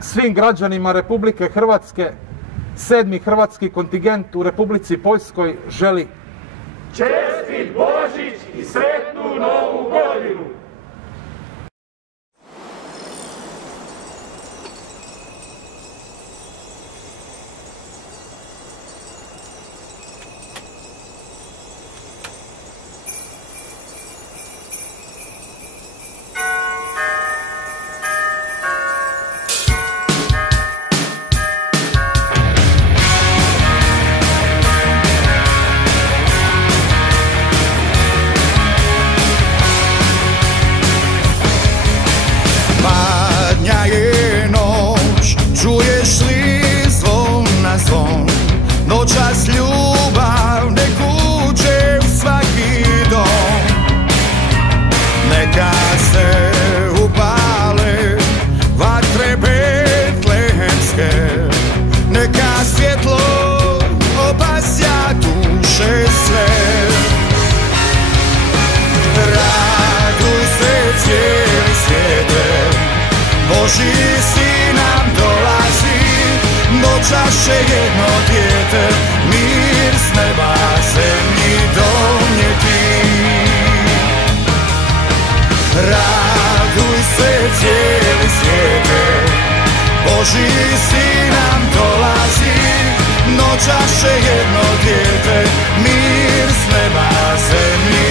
svim građanima Republike Hrvatske 7. hrvatski kontingent u Republici Poljskoj želi čestit Božić i sretnu Novu godinu! Čuješ li zvon na zvon, noćas ljubav nek uđe u svaki dom. Neka se upale vatre betlehemske, neka svjetlo obasja duše sve. Raduj se cijeli svijete, Božji sin nam dolazi, noćas će jedno dijete mir s neba zemlji donijeti. Raduj se cijeli svijete, Božji sin nam dolazi, noćas će jedno dijete mir s neba zemlji